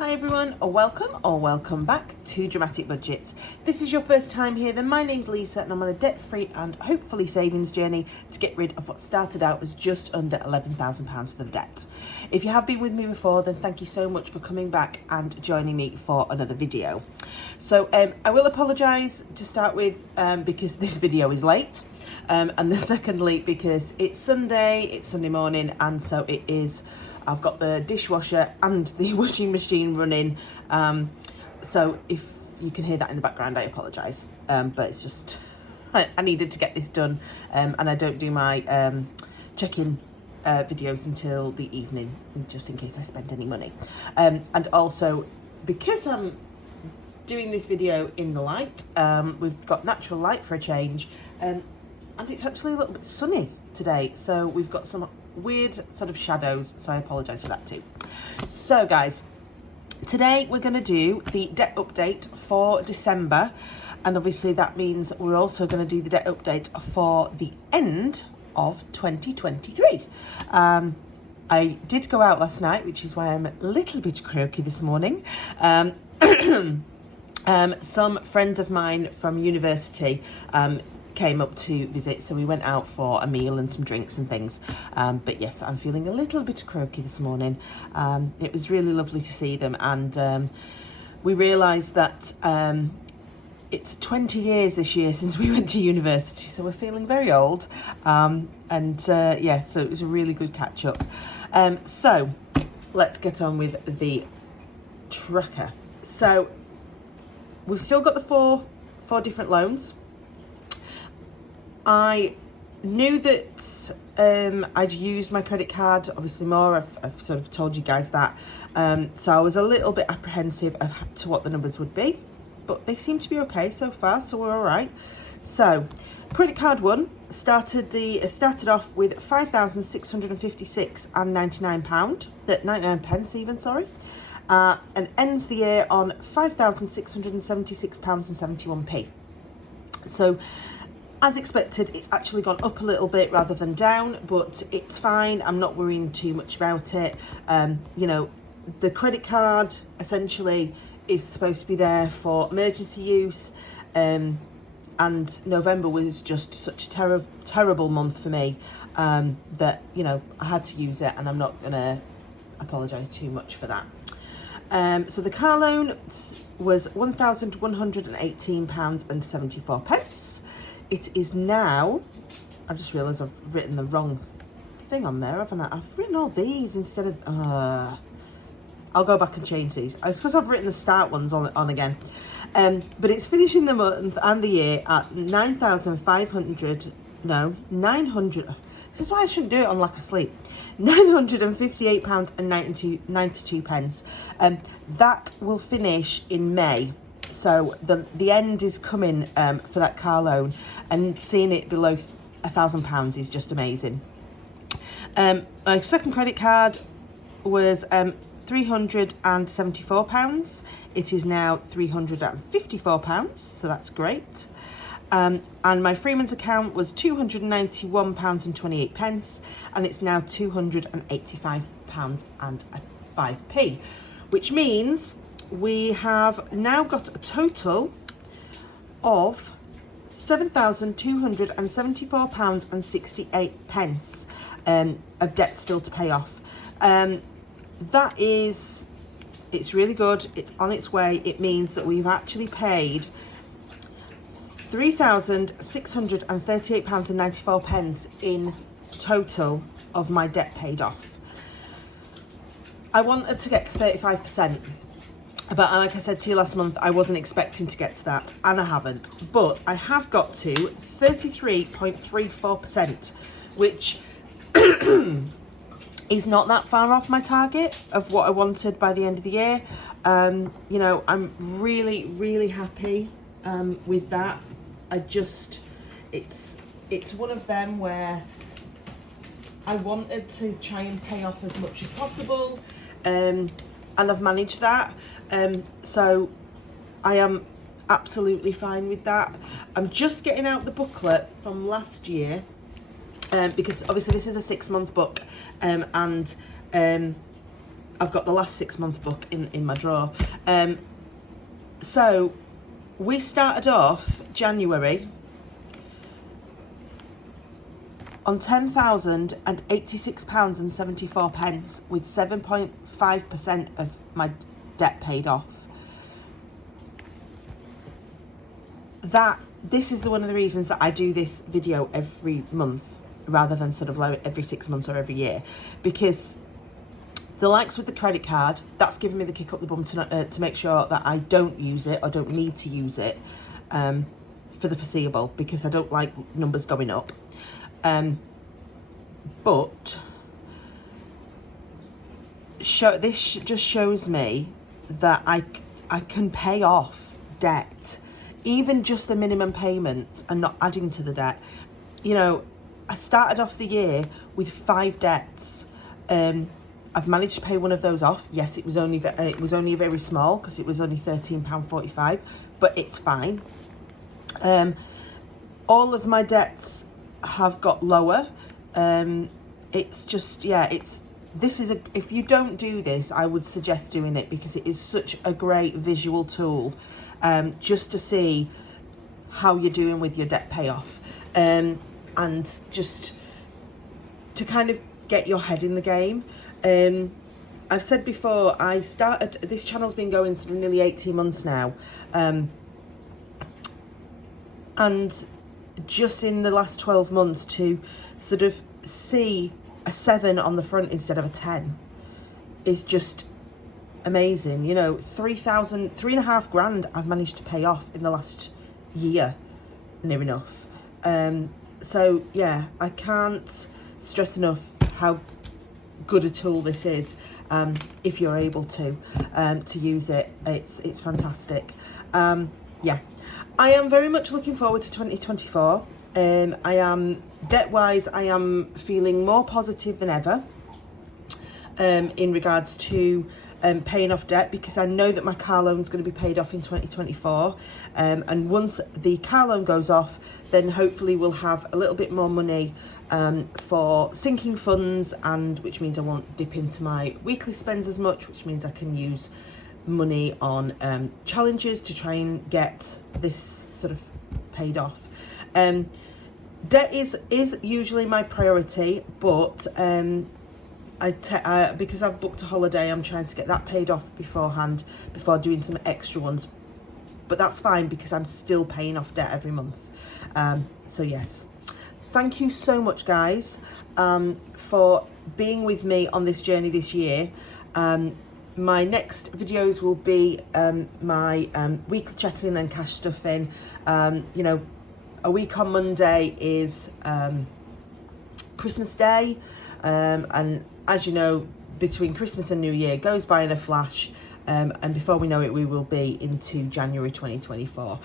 Hi everyone, or welcome back to Dramatic Budgets. If this is your first time here, then my name's Lisa and I'm on a debt-free and hopefully savings journey to get rid of what started out as just under £11,000 for the debt. If you have been with me before, then thank you so much for coming back and joining me for another video. So I will apologise to start with because this video is late, and then secondly because it's Sunday morning, and so it is. I've got the dishwasher and the washing machine running, so if you can hear that in the background, I apologise, but it's just I needed to get this done, and I don't do my check-in videos until the evening, just in case I spend any money, and also because I'm doing this video in the light, we've got natural light for a change, and it's actually a little bit sunny today, so we've got some weird sort of shadows, so I apologise for that too. So guys, today we're going to do the debt update for December, and obviously that means we're also going to do the debt update for the end of 2023. I did go out last night, which is why I'm a little bit croaky this morning. Some friends of mine from university came up to visit, so we went out for a meal and some drinks and things, but yes, I'm feeling a little bit croaky this morning. It was really lovely to see them, and we realised that it's 20 years this year since we went to university, so we're feeling very old, yeah, so it was a really good catch up. So let's get on with the tracker. So we've still got the four different loans. I knew that I'd used my credit card, obviously more, I've sort of told you guys that, so I was a little bit apprehensive to what the numbers would be, but they seem to be okay so far, so we're all right. So credit card one started off with £5,656 and 99 pence even, sorry, and ends the year on £5,676 and 71p. So as expected, it's actually gone up a little bit rather than down, but it's fine. I'm not worrying too much about it. You know, the credit card essentially is supposed to be there for emergency use, and November was just such a terrible month for me, that, you know, I had to use it, and I'm not going to apologise too much for that. So the car loan was £1,118 and 74 pence. It is now, I've just realised I've written the wrong thing on there, haven't I? I've written all these instead of, I'll go back and change these. It's because I've written the start ones on again. But it's finishing the month and the year at 900, this is why I shouldn't do it on lack of sleep. £958 and 92 pence. That will finish in May. So the end is coming for that car loan, and seeing it below £1,000 is just amazing. My second credit card was £374. It is now £354, so that's great. And my Freeman's account was £291 and 28 pence, and it's now £285 and 5p, which means we have now got a total of £7,274 and 68 pence of debt still to pay off. It's really good. It's on its way. It means that we've actually paid £3,638 and 94 pence in total of my debt paid off. I wanted to get to 35%. But like I said to you last month, I wasn't expecting to get to that, and I haven't. But I have got to 33.34%, which is not that far off my target of what I wanted by the end of the year. You know, I'm really, really happy with that. It's one of them where I wanted to try and pay off as much as possible, and I've managed that. So I am absolutely fine with that. I'm just getting out the booklet from last year, because obviously this is a 6-month book, and I've got the last 6-month book in my drawer. So we started off January on £10,086.74 with 7.5% of my debt paid off. This is one of the reasons that I do this video every month rather than sort of like every 6 months or every year, because the likes with the credit card, that's giving me the kick up the bum to make sure that I don't use it or don't need to use it for the foreseeable, because I don't like numbers going up. But this just shows me that I can pay off debt, even just the minimum payments, and not adding to the debt. You know, I started off the year with 5 debts. I've managed to pay one of those off. Yes, it was only very small, because it was only £13.45, but it's fine. All of my debts have got lower. It's just, yeah, if you don't do this, I would suggest doing it, because it is such a great visual tool, just to see how you're doing with your debt payoff, and just to kind of get your head in the game. I've said before, this channel's been going sort of nearly 18 months now, and just in the last 12 months to sort of see a 7 on the front instead of a 10 is just amazing. You know, 3.5 grand I've managed to pay off in the last year, near enough. So yeah, I can't stress enough how good a tool this is. If you're able to use it, it's fantastic. Yeah, I am very much looking forward to 2024. I am, debt-wise, I am feeling more positive than ever in regards to paying off debt, because I know that my car loan is going to be paid off in 2024, and once the car loan goes off, then hopefully we'll have a little bit more money for sinking funds, and which means I won't dip into my weekly spends as much, which means I can use money on challenges to try and get this sort of paid off. Debt is usually my priority, but because I've booked a holiday, I'm trying to get that paid off beforehand before doing some extra ones. But that's fine, because I'm still paying off debt every month. So yes, thank you so much, guys, for being with me on this journey this year. My next videos will be my weekly check-in and cash stuffing. You know, a week on Monday is Christmas Day, and as you know, between Christmas and New Year goes by in a flash, and before we know it, we will be into January 2024.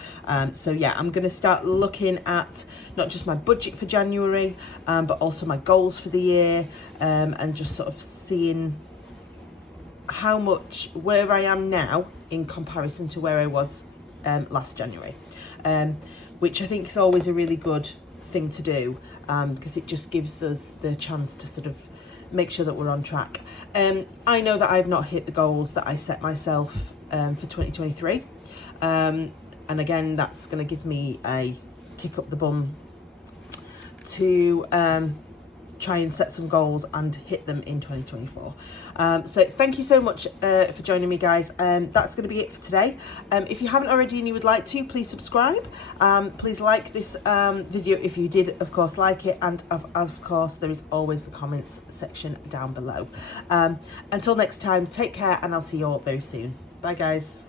So yeah, I'm going to start looking at not just my budget for January, but also my goals for the year, and just sort of seeing where I am now in comparison to where I was last January, which I think is always a really good thing to do, because it just gives us the chance to sort of make sure that we're on track. I know that I've not hit the goals that I set myself for 2023, and again, that's going to give me a kick up the bum to try and set some goals and hit them in 2024. So thank you so much for joining me, guys. That's going to be it for today. If you haven't already and you would like to, please subscribe. Please like this video if you did, of course, like it, and of course there is always the comments section down below. Until next time, take care, and I'll see you all very soon. Bye, guys.